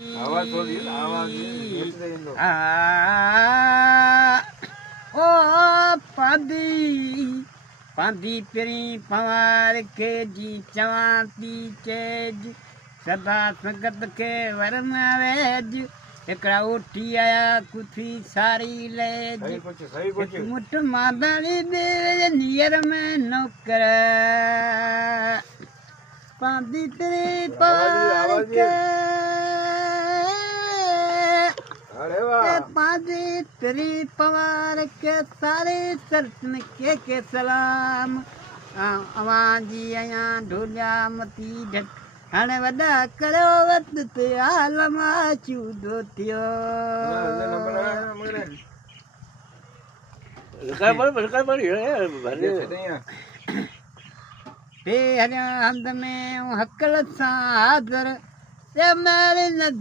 आवाज थोड़ी आवाज ओ पादी पादी पिरी पवार के जी चवाती चेज सदा संगत के वरम वेज एकड़ा उठी आया कुथी सारी लेज मुठ मादानी दे नियर में नौकर पादी पिरी पवार के पादी तेरी पवार के सारे सरतन के सलाम अवाजी आया ढोलिया मती ढक हाणे वॾा करो वत ते आलमा चूदो थियो पे हरिया हंद में हकल सां हाज़र ते मेरे न